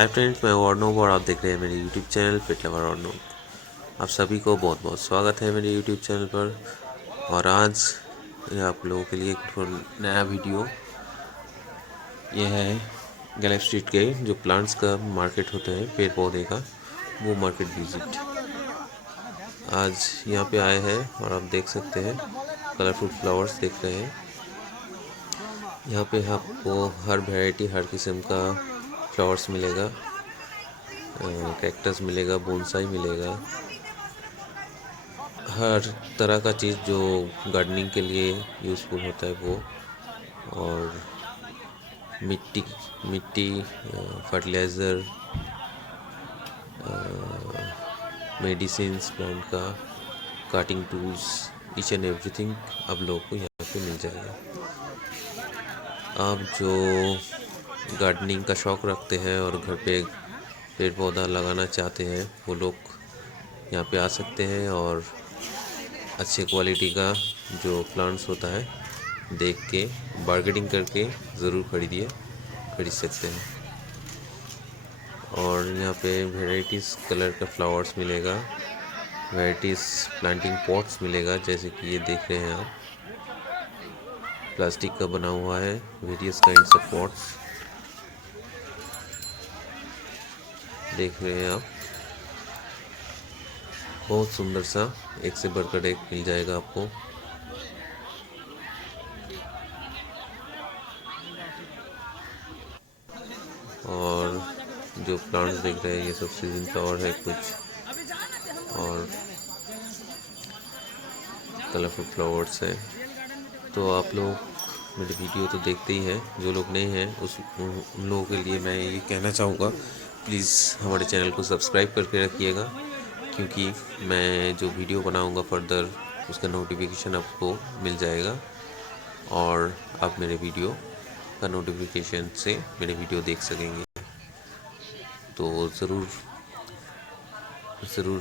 Hi friends, मैं अर्नब और आप देख रहे हैं मेरे यूट्यूब चैनल पेट लवर अर्नब। आप सभी को बहुत बहुत स्वागत है मेरे यूट्यूब चैनल पर। और आज ये आप लोगों के लिए एक नया वीडियो ये है गैलिफ स्ट्रीट के जो प्लांट्स का मार्केट होता है, पेड़ पौधे का, वो मार्केट विजिट आज यहाँ पे आए हैं। और आप देख सकते हैं कलरफुल फ्लावर्स देख रहे हैं। यहाँ पे आपको हर वैरायटी, हर किस्म का फ्लावर्स मिलेगा, कैक्टस मिलेगा, बोनसाई मिलेगा, हर तरह का चीज़ जो गार्डनिंग के लिए यूज़फुल होता है वो। और मिट्टी फर्टिलाइज़र, मेडिसिन्स, प्लांट का cutting tools, each and everything आप लोगों को यहाँ पे मिल जाएगा। आप जो गार्डनिंग का शौक़ रखते हैं और घर पे पेड़ पौधा लगाना चाहते हैं वो लोग यहाँ पे आ सकते हैं और अच्छे क्वालिटी का जो प्लांट्स होता है देख के बार्गेनिंग करके ज़रूर खरीद सकते हैं। और यहाँ पे वैराइटीज़ कलर का फ्लावर्स मिलेगा, वैराइटीज़ प्लांटिंग पॉट्स मिलेगा, जैसे कि ये देख रहे हैं आप, प्लास्टिक का बना हुआ है, वेरियस काइंड्स ऑफ पॉट्स देख रहे हैं आप। बहुत सुंदर सा, एक से बढ़कर एक मिल जाएगा आपको। और जो प्लांट्स देख रहे हैं ये सब सीजन फ्लावर है कुछ, और कलरफुल फ्लावर्स है। तो आप लोग मेरे वीडियो तो देखते ही हैं, जो लोग नए हैं उन लोगों के लिए मैं ये कहना चाहूँगा, प्लीज़ हमारे चैनल को सब्सक्राइब करके रखिएगा, क्योंकि मैं जो वीडियो बनाऊँगा फर्दर उसका नोटिफिकेशन आपको मिल जाएगा और आप मेरे वीडियो का नोटिफिकेशन से मेरे वीडियो देख सकेंगे। तो ज़रूर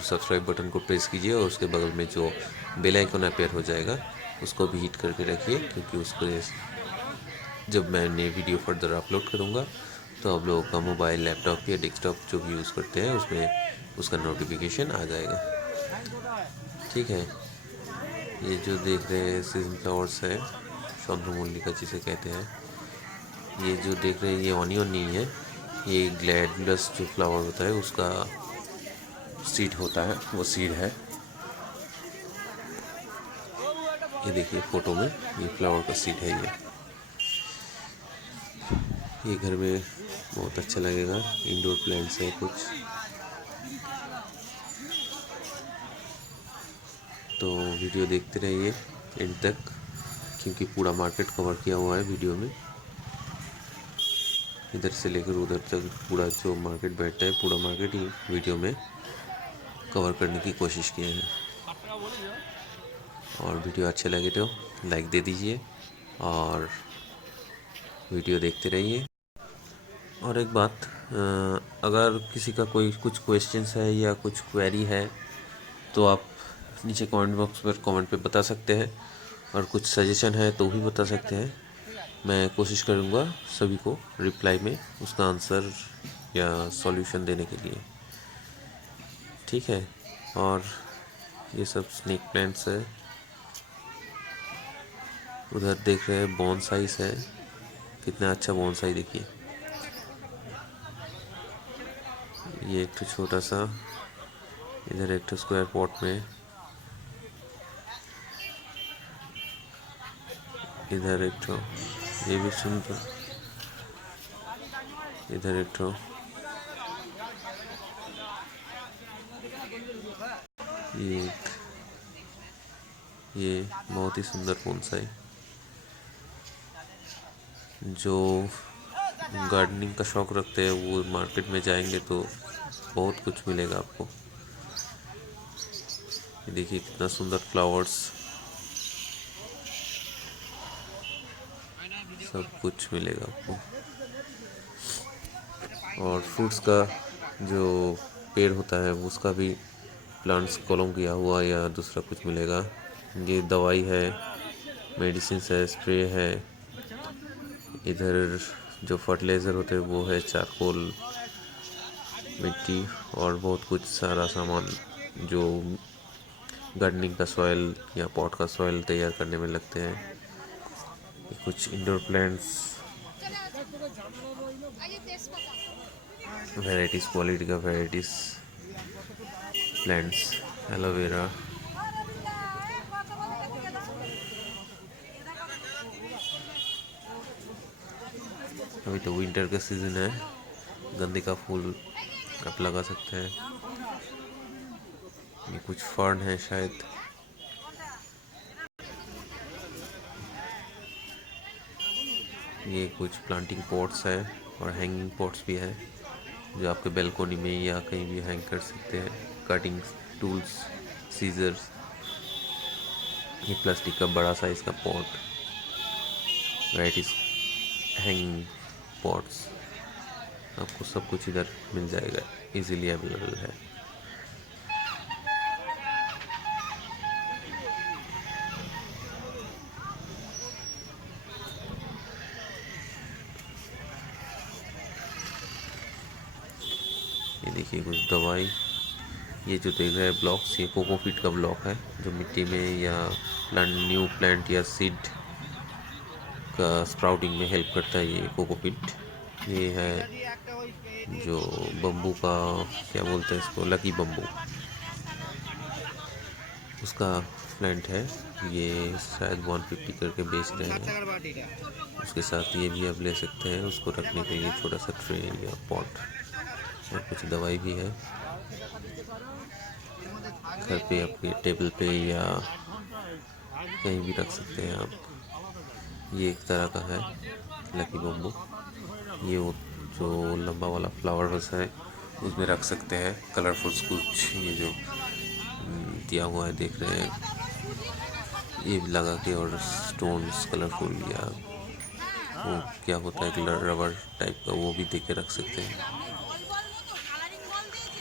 सब्सक्राइब बटन को प्रेस कीजिए और उसके बगल में जो बेल आइकन अपेयर हो जाएगा उसको भी हिट करके रखिए, क्योंकि उसको जब मैं नई वीडियो फर्दर अपलोड करूँगा तो आप लोगों का मोबाइल, लैपटॉप या डेस्कटॉप जो भी यूज़ करते हैं उसमें उसका नोटिफिकेशन आ जाएगा। ठीक है, ये जो देख रहे हैं सीजन फ्लावर्स है, चंद्रमुल्लिका जिसे कहते हैं। ये जो देख रहे हैं ये ऑनियन नहीं है, ये ग्लैडुलस जो फ्लावर होता है उसका सीड होता है, वो सीड है। ये देखिए फोटो में, ये फ्लावर का सीड है। ये घर में बहुत अच्छा लगेगा, इंडोर प्लांट्स है कुछ। तो वीडियो देखते रहिए एंड तक, क्योंकि पूरा मार्केट कवर किया हुआ है वीडियो में, इधर से लेकर उधर तक पूरा जो मार्केट बैठता है पूरा मार्केट ही वीडियो में कवर करने की कोशिश किए हैं। और वीडियो अच्छे लगे तो लाइक दे दीजिए और वीडियो देखते रहिए। और एक बात, अगर किसी का कोई कुछ क्वेश्चंस है या कुछ क्वेरी है तो आप नीचे कमेंट बॉक्स पर कमेंट पे बता सकते हैं, और कुछ सजेशन है तो भी बता सकते हैं। मैं कोशिश करूँगा सभी को रिप्लाई में उसका आंसर या सॉल्यूशन देने के लिए। ठीक है, और ये सब स्नेक प्लांट्स है। उधर देख रहे हैं बोनसाइस है, कितना अच्छा बोनसाई देखिए। ये एक तो छोटा सा, इधर एक तो स्क्वायर पॉट में, इधर एक तो ये भी सुंदर, इधर एक तो ये बहुत ही सुंदर बोनसाई। जो गार्डनिंग का शौक़ रखते हैं वो मार्केट में जाएंगे तो बहुत कुछ मिलेगा आपको। ये देखिए कितना सुंदर फ्लावर्स, सब कुछ मिलेगा आपको। और फ्रूट्स का जो पेड़ होता है उसका भी प्लांट्स कॉलम किया हुआ या दूसरा कुछ मिलेगा। ये दवाई है, मेडिसिन है, स्प्रे है। इधर जो फर्टिलाइज़र होते हैं वो है चारकोल, मिट्टी और बहुत कुछ सारा सामान जो गार्डनिंग का सॉइल या पॉट का सॉइल तैयार करने में लगते हैं। कुछ इंडोर प्लांट्स, वैरायटीज़, क्वालिटी का वैरायटीज़ प्लांट्स, एलोवेरा, अभी तो विंटर का सीज़न है, गेंदे का फूल आप लगा सकते हैं। ये कुछ फर्न है शायद, ये कुछ प्लांटिंग पॉट्स है और हैंगिंग पॉट्स भी है जो आपके बैल्कोनी में या कहीं भी हैंग कर सकते हैं। कटिंग टूल्स, सीजर्स, ये प्लास्टिक का बड़ा साइज का पॉट, वैराइटीज हैंगिंग पॉट्स, आपको सब कुछ इधर मिल जाएगा, इजीली अवेलेबल है। ये देखिए कुछ दवाई, ये जो देख रहे हैं ब्लॉक्स, ये कोकोपीट का ब्लॉक है जो मिट्टी में या न्यू प्लांट या सीड का स्प्राउटिंग में हेल्प करता है। ये कोकोपीट, ये है जो बम्बू का क्या बोलते हैं इसको, लकी बम्बू, उसका प्लांट है। ये शायद 150 करके बेच रहे हैं। उसके साथ ये भी आप ले सकते हैं, उसको रखने के लिए छोटा सा ट्रे या पॉट। और कुछ दवाई भी है, घर पे अपने टेबल पे या कहीं भी रख सकते हैं आप। ये एक तरह का है लकी बम्बू, ये वो जो लंबा वाला फ्लावर बस है उसमें रख सकते हैं। कलरफुल कुछ ये जो दिया हुआ है देख रहे हैं, ये लगा के, और स्टोन्स कलरफुल या वो क्या होता है रबर टाइप का, वो भी दे के रख सकते हैं।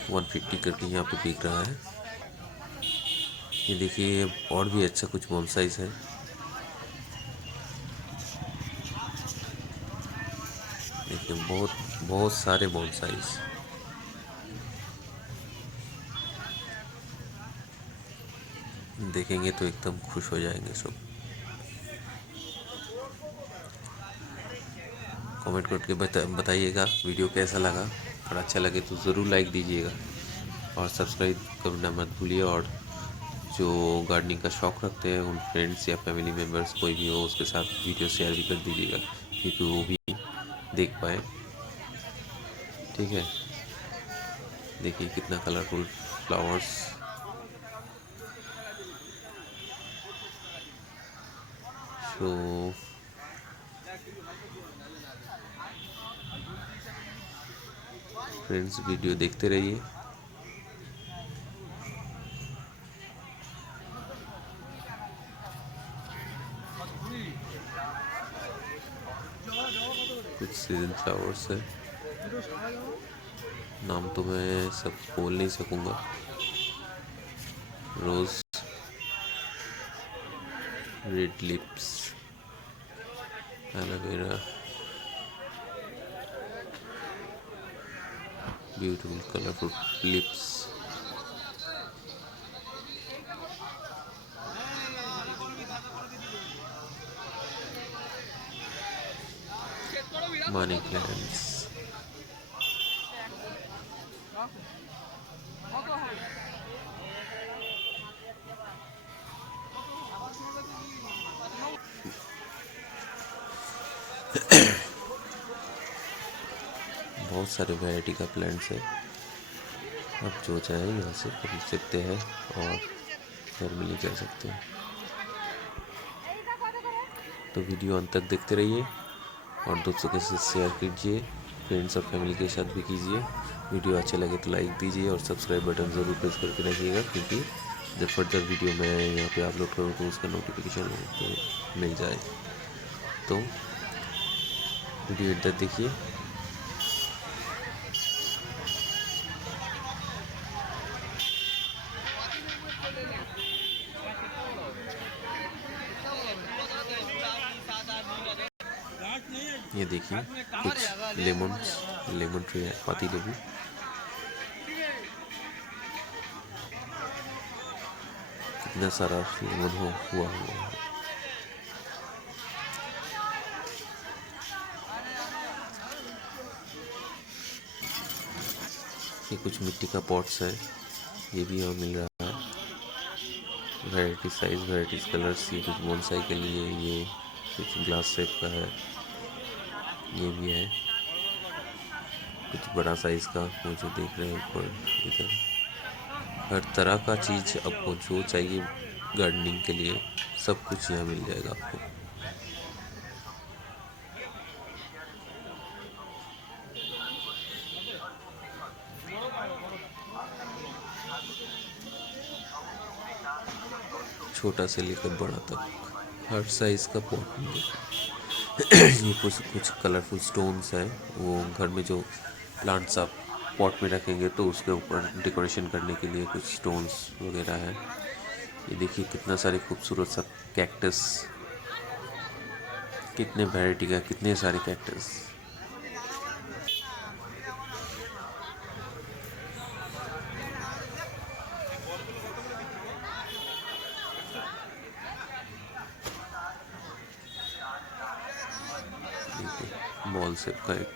150 करके यहाँ पे बिक रहा है। ये देखिए और भी अच्छा कुछ बोनसाइज है। देखिए बहुत बहुत सारे बोनसाइज, देखेंगे तो एकदम खुश हो जाएंगे सब। कमेंट करके बताइएगा वीडियो कैसा लगा, और अच्छा लगे तो ज़रूर लाइक दीजिएगा और सब्सक्राइब करना मत भूलिए। और जो गार्डनिंग का शौक़ रखते हैं उन फ्रेंड्स या फैमिली मेम्बर्स कोई भी हो उसके साथ वीडियो शेयर भी कर दीजिएगा, क्योंकि वो भी देख पाए। ठीक है, देखिए कितना कलरफुल फ्लावर्स। तो फ्रेंड्स वीडियो देखते रहिए। कुछ सीजन फ्लावर्स है, नाम तो मैं सब बोल नहीं सकूँगा। Rose, red lips, aloe vera, beautiful colourful lips, money plants, बहुत सारे वैरायटी का प्लांट्स है। आप जो चाहें यहाँ से खरीद सकते हैं और घर में ले जा सकते हैं। तो वीडियो अंत तक देखते रहिए और दोस्तों के साथ शेयर कीजिए, फ्रेंड्स और फैमिली के साथ भी कीजिए। वीडियो अच्छा लगे तो लाइक दीजिए और सब्सक्राइब बटन ज़रूर प्रेस करके रखिएगा, क्योंकि जब फर्दर वीडियो मैं यहाँ पे अपलोड करूँ तो उसका नोटिफिकेशन तो मिल जाए। तो वीडियो अंत तक देखिए। ये देखिए कुछ लेमन ट्री है, पाती लेबू। कितना सारा लेमन हुआ है। ये कुछ मिट्टी का पॉट्स है, ये भी यहाँ मिल रहा है। Variety size, varieties colours. ये कुछ बोनसाई के लिए, ये कुछ ग्लास शेप का है, ये भी है कुछ बड़ा साइज का। वो जो देख रहे हैं ऊपर इधर, हर तरह का चीज़ आपको जो चाहिए गार्डनिंग के लिए सब कुछ यहाँ मिल जाएगा आपको। छोटा से लेकर बड़ा तक हर साइज़ का पॉट मिलेगा। ये कुछ कलरफुल स्टोन्स हैं, वो घर में जो प्लांट्स आप पॉट में रखेंगे तो उसके ऊपर डेकोरेशन करने के लिए कुछ स्टोन्स वगैरह है। ये देखिए कितना सारे खूबसूरत सा कैक्टस, कितने वैरायटी का, कितने सारे कैक्टस। बॉल शेप का एक,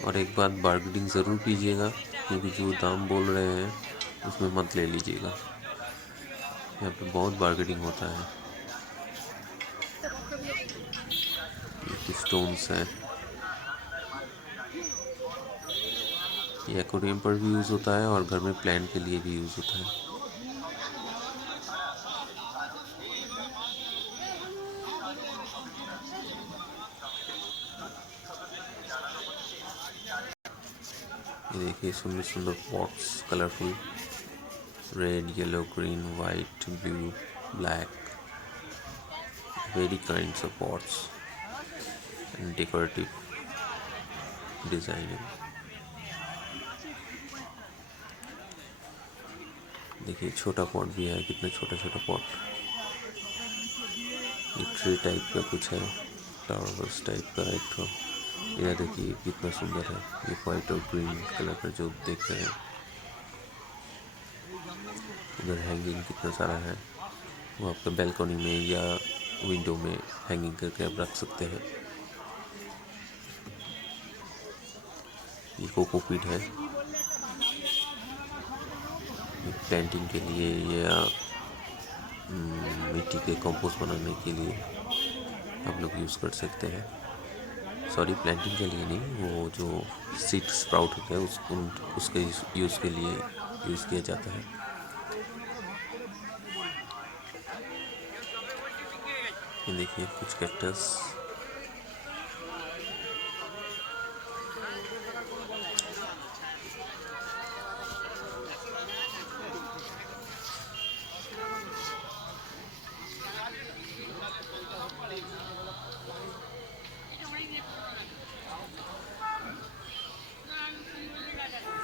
और एक बात बार्गेनिंग ज़रूर कीजिएगा, क्योंकि जो दाम बोल रहे हैं उसमें मत ले लीजिएगा। यहाँ पे बहुत बार्गेनिंग होता है। ये कुछ स्टोन्स हैं, ये एक्वेरियम पर भी यूज़ होता है और घर में प्लांट के लिए भी यूज़ होता है। ये देखिए सुंदर सुंदर pots, colourful, red, yellow, green, white, blue, black, very kinds of pots and decorative designing. देखिए छोटा पॉट भी है, कितना छोटा छोटा पॉट। ये ट्री टाइप का कुछ है, फ्लावर्स टाइप का एक तो। यह देखिए कितना सुंदर है, ये वाइट और ग्रीन कलर का जो देख रहे हैं। उधर हैंगिंग कितना सारा है, वो आपके बैल्कनी में या विंडो में हैंगिंग करके आप रख सकते हैं। ये कोकोपीट है, प्लांटिंग के लिए या मिट्टी के कंपोस्ट बनाने के लिए आप लोग यूज़ कर सकते हैं। सॉरी, प्लांटिंग के लिए नहीं, वो जो सीड स्प्राउट होता है उसके यूज़ के लिए यूज़ किया जाता है। ये देखिए कुछ कैक्टस,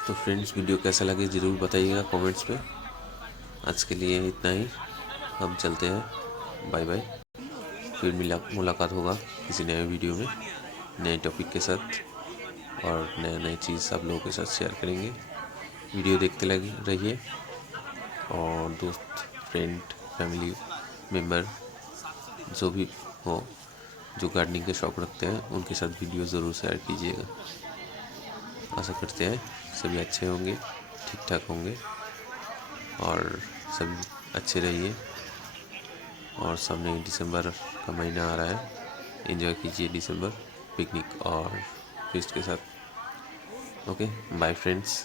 तो फ्रेंड्स वीडियो कैसा लगे ज़रूर बताइएगा कमेंट्स पे। आज के लिए इतना ही, हम चलते हैं, बाय बाय। फिर मुलाकात होगा किसी नए वीडियो में नए टॉपिक के साथ, और नए चीज़ आप लोगों के साथ शेयर करेंगे। वीडियो देखते रहिए, और दोस्त, फ्रेंड, फैमिली मेम्बर जो भी हो जो गार्डनिंग के शौक़ रखते हैं उनके साथ वीडियो ज़रूर शेयर कीजिएगा। आशा करते हैं सभी अच्छे होंगे, ठीक ठाक होंगे, और सभी अच्छे रहिए। और सामने दिसंबर का महीना आ रहा है, एंजॉय कीजिए दिसंबर पिकनिक और फेस्ट के साथ। Okay, bye friends.